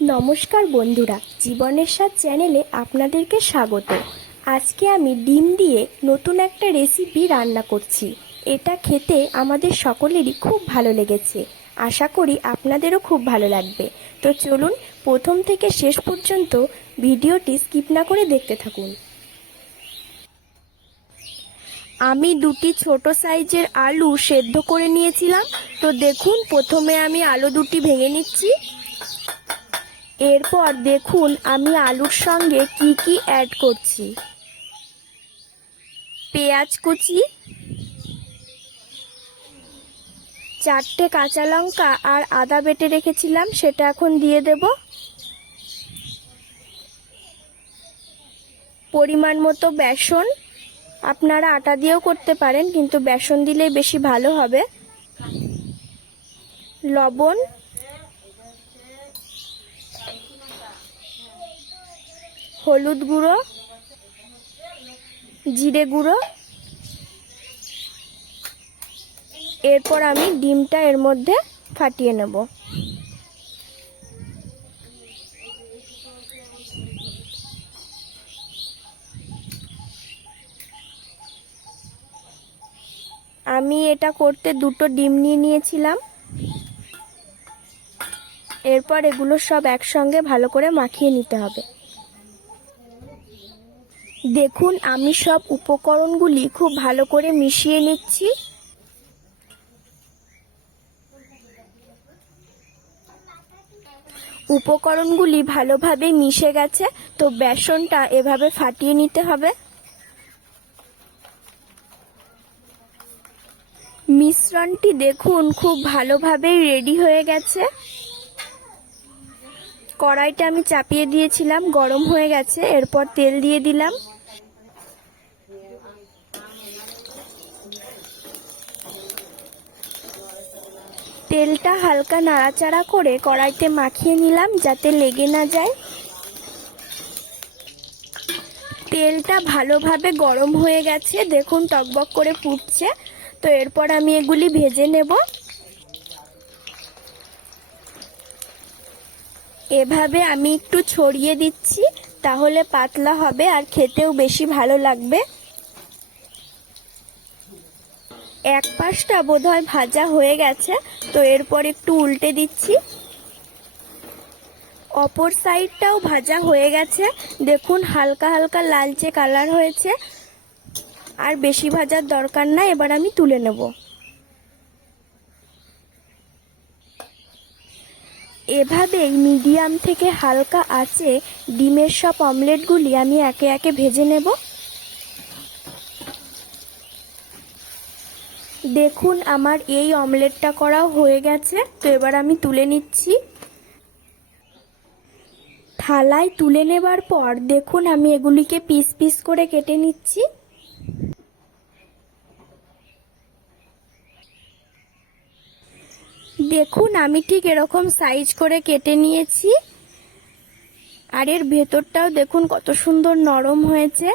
নমস্কার বন্ধুরা, জীবনের স্বাদ চ্যানেলে আপনাদেরকে স্বাগত। আজকে আমি ডিম দিয়ে নতুন একটা রেসিপি রান্না করছি। এটা খেতে আমাদের সকলেরই খুব ভালো লেগেছে। আশা করি আপনাদেরও খুব ভালো লাগবে। তো চলুন, প্রথম থেকে শেষ পর্যন্ত ভিডিওটি স্কিপ না করে দেখতে থাকুন। আমি দুটি ছোট সাইজের আলু সেদ্ধ করে নিয়েছিলাম। তো দেখুন, প্রথমে আমি আলু দুটি ভেঙে নিচ্ছি। এরপর দেখুন আমি আলুর সঙ্গে কি কি অ্যাড করছি। পেঁয়াজ কুচি, চারটে কাঁচা লঙ্কা আর আদা বেটে রেখেছিলাম, সেটা এখন দিয়ে দেব। পরিমাণ মতো বেসন, আপনারা আটা দিয়েও করতে পারেন, কিন্তু বেসন দিলেই বেশি ভালো হবে। লবণ হলুদ গুঁড়ো, জিরে গুঁড়ো। এরপর আমি ডিমটা এর মধ্যে ফাটিয়ে নেব। আমি এটা করতে দুটো ডিম নিয়ে নিয়েছিলাম। এরপর এগুলো সব একসঙ্গে ভালো করে মাখিয়ে নিতে হবে। দেখুন, আমি সব উপকরণগুলি খুব ভালো করে মিশিয়ে নিচ্ছি। উপকরণগুলি ভালোভাবে মিশে গেছে, তো বেসনটা এভাবে ফাটিয়ে নিতে হবে। মিশ্রণটি দেখুন, খুব ভালোভাবেই রেডি হয়ে গেছে। কড়াইটা আমি চাপিয়ে দিয়েছিলাম, গরম হয়ে গেছে, এরপর তেল দিয়ে দিলাম। তেলটা হালকা নাড়াচাড়া করে কড়াইতে মাখিয়ে নিলাম যাতে লেগে না যায়। তেলটা ভালোভাবে গরম হয়ে গেছে, দেখুন টকবক করে ফুটছে। তো এরপর আমি এগুলি ভেজে নেব। এভাবে আমি একটু ছড়িয়ে দিচ্ছি, তাহলে পাতলা হবে আর খেতেও বেশি ভালো লাগবে। এক পাশটা বোধহয় ভাজা হয়ে গেছে, তো এরপর একটু উল্টে দিচ্ছি। অপর সাইডটাও ভাজা হয়ে গেছে। দেখুন, হালকা হালকা লালচে কালার হয়েছে। আর বেশি ভাজার দরকার নাই, এবার আমি তুলে নেব। এভাবেই মিডিয়াম থেকে হালকা আছে ডিমের সব অমলেটগুলি আমি একে একে ভেজে নেব। দেখুন আমার এই অমলেটটা করাও হয়ে গেছে। তো এবার আমি তুলে নিচ্ছি। থালায় তুলে নেবার পর দেখুন আমি এগুলিকে পিস পিস করে কেটে নিচ্ছি। দেখুন আমি ঠিক এরকম সাইজ করে কেটে নিয়েছি। আর এর ভেতরটাও দেখুন কত সুন্দর নরম হয়েছে।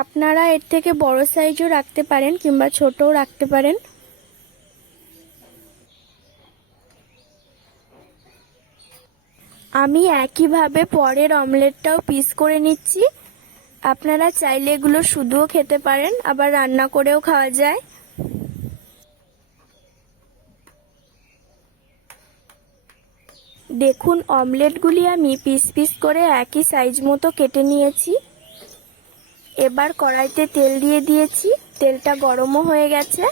আপনারা এর থেকে বড় সাইজও রাখতে পারেন কিংবা ছোটও রাখতে পারেন। আমি একইভাবে পরের অমলেটটাও পিস করে নিচ্ছি। আপনারা চাইলে এগুলো শুধুও খেতে পারেন, আবার রান্না করেও খাওয়া যায়। দেখুন, অমলেটগুলি আমি পিস পিস করে একই সাইজ মতো কেটে নিয়েছি। এবার কড়াইতে তেল দিয়ে দিয়েছি। তেলটা গরমও হয়ে গেছে।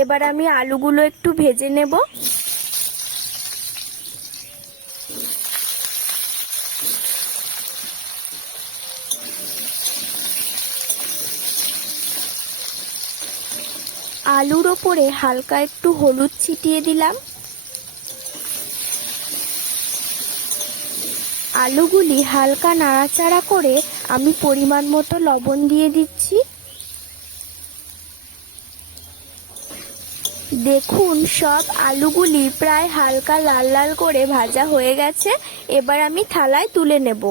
এবার আমি আলুগুলো একটু ভেজে নেব। আলুর ওপরে হালকা একটু হলুদ ছিটিয়ে দিলাম। আলুগুলি হালকা নাড়াচাড়া করে আমি পরিমাণ মতো লবণ দিয়ে দিচ্ছি। দেখুন, সব আলুগুলি প্রায় হালকা লাল লাল করে ভাজা হয়ে গেছে। এবার আমি থালায় তুলে নেব।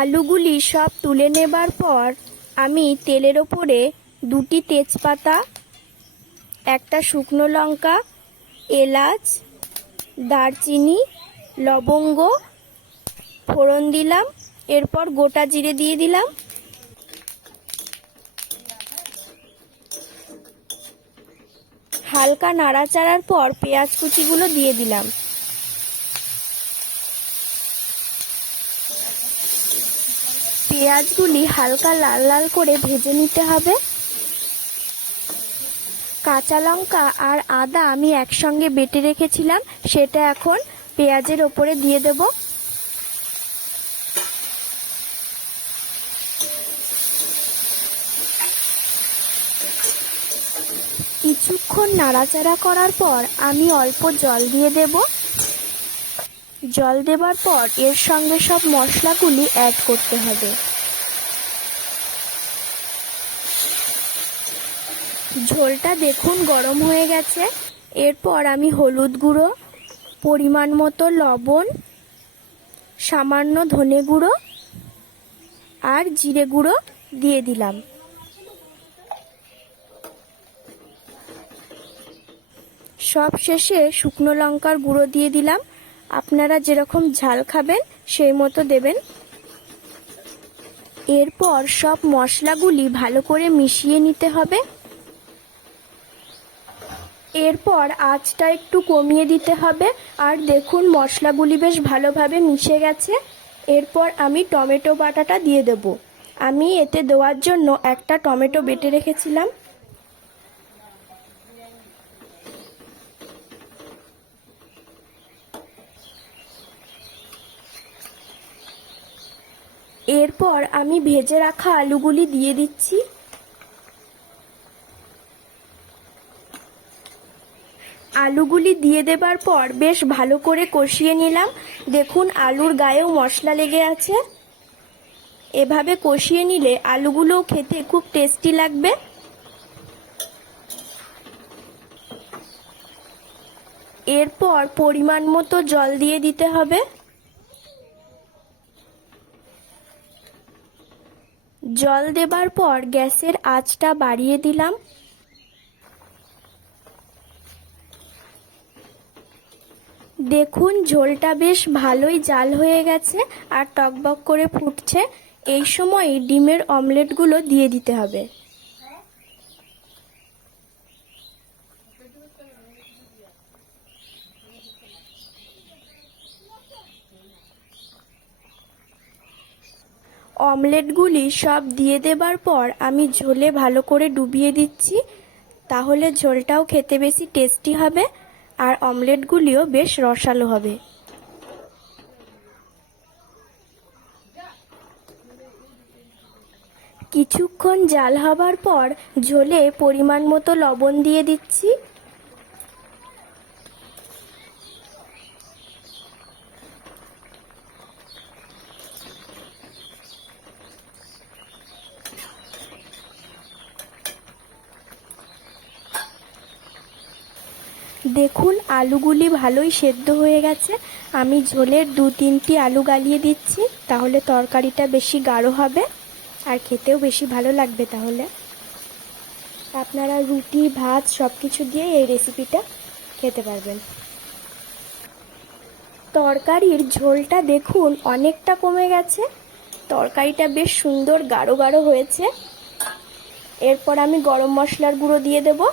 আলুগুলি সব তুলে নেবার পর আমি তেলের ওপরে দুটি তেজপাতা, একটা শুকনো লঙ্কা, এলাচ দারচিনি, লবঙ্গ, ফোড়ন দিলাম, এরপর গোটা জিরে দিয়ে দিলাম। হালকা নাড়াচাড়ার পর পেঁয়াজ কুচিগুলো দিয়ে দিলাম। পেঁয়াজগুলি হালকা লাল লাল করে ভেজে নিতে হবে। কাঁচা লঙ্কা আর আদা আমি একসঙ্গে বেটে রেখেছিলাম, সেটা এখন পেঁয়াজের ওপরে দিয়ে দেব। কিছুক্ষণ নাড়াচাড়া করার পর আমি অল্প জল দিয়ে দেব। জল দেবার পর এর সঙ্গে সব মশলাগুলি অ্যাড করতে হবে। ঝোলটা দেখুন, গরম হয়ে গেছে। এরপর আমি হলুদ গুঁড়ো, পরিমাণ মতো লবণ, সামান্য ধনে গুঁড়ো আর জিরে গুঁড়ো দিয়ে দিলাম। সব শেষে শুকনো লঙ্কার গুঁড়ো দিয়ে দিলাম। আপনারা যেরকম ঝাল খাবেন, সেই মতো দেবেন। এরপর সব মশলাগুলি ভালো করে মিশিয়ে নিতে হবে। এরপর আঁচটা একটু কমিয়ে দিতে হবে। আর দেখুন, মশলাগুলি বেশ ভালোভাবে মিশে গেছে। এরপর আমি টমেটো বাটাটা দিয়ে দেব। আমি এতে দেওয়ার জন্য একটা টমেটো বেটে রেখেছিলাম। এরপর আমি ভেজে রাখা আলুগুলি দিয়ে দিচ্ছি। আলুগুলি দিয়ে দেবার পর বেশ ভালো করে কষিয়ে নিলাম। দেখুন, আলুর গায়েও মশলা লেগে আছে। এভাবে কষিয়ে নিলে আলুগুলোও খেতে খুব টেস্টি লাগবে। এরপর পরিমাণ মতো জল দিয়ে দিতে হবে। জল দেবার পর গ্যাসের আঁচটা বাড়িয়ে দিলাম। দেখুন, ঝোলটা বেশ ভালোই জাল হয়ে গেছে আর টকবক করে ফুটছে। এই সময় ডিমের অমলেটগুলো দিয়ে দিতে হবে। অমলেটগুলি সব দিয়ে দেবার পর আমি ঝোলে ভালো করে ডুবিয়ে দিচ্ছি। তাহলে ঝোলটাও খেতে বেশি টেস্টি হবে। আর অমলেটগুলিও বেশ রসালো হবে। কিছুক্ষণ জাল হবার পর ঝোলে পরিমাণ মতো লবণ দিয়ে দিচ্ছি। দেখুন, আলুগুলি ভালোই সেদ্ধ হয়ে গেছে। আমি ঝোলের দু তিনটি আলু গালিয়ে দিচ্ছি, তাহলে তরকারিটা বেশি গাঢ় হবে আর খেতেও বেশি ভালো লাগবে তাহলে। আপনারা রুটি, ভাত সব কিছু দিয়ে এই রেসিপিটা খেতে পারবেন। তরকারির ঝোলটা দেখুন, অনেকটা কমে গেছে। তরকারিটা বেশ সুন্দর গাঢ় গাঢ় হয়েছে। এরপর আমি গরম মশলার গুঁড়ো দিয়ে দেবো।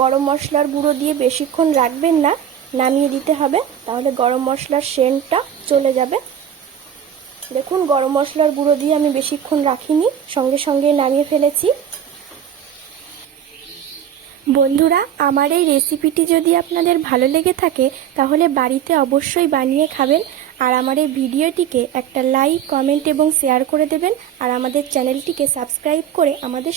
গরম মশলার গুঁড়ো দিয়ে বেশিক্ষণ রাখবেন না, নামিয়ে দিতে হবে। তাহলে গরম মশলার সেন্টটা চলে যাবে। দেখুন, গরম মশলার গুঁড়ো দিয়ে আমি বেশিক্ষণ রাখিনি, সঙ্গে সঙ্গে নামিয়ে ফেলেছি। বন্ধুরা, আমার এই রেসিপিটি যদি আপনাদের ভালো লেগে থাকে, তাহলে বাড়িতে অবশ্যই বানিয়ে খাবেন। আর আমার এই ভিডিওটিকে একটা লাইক, কমেন্ট এবং শেয়ার করে দেবেন। আর আমাদের চ্যানেলটিকে সাবস্ক্রাইব করে আমাদের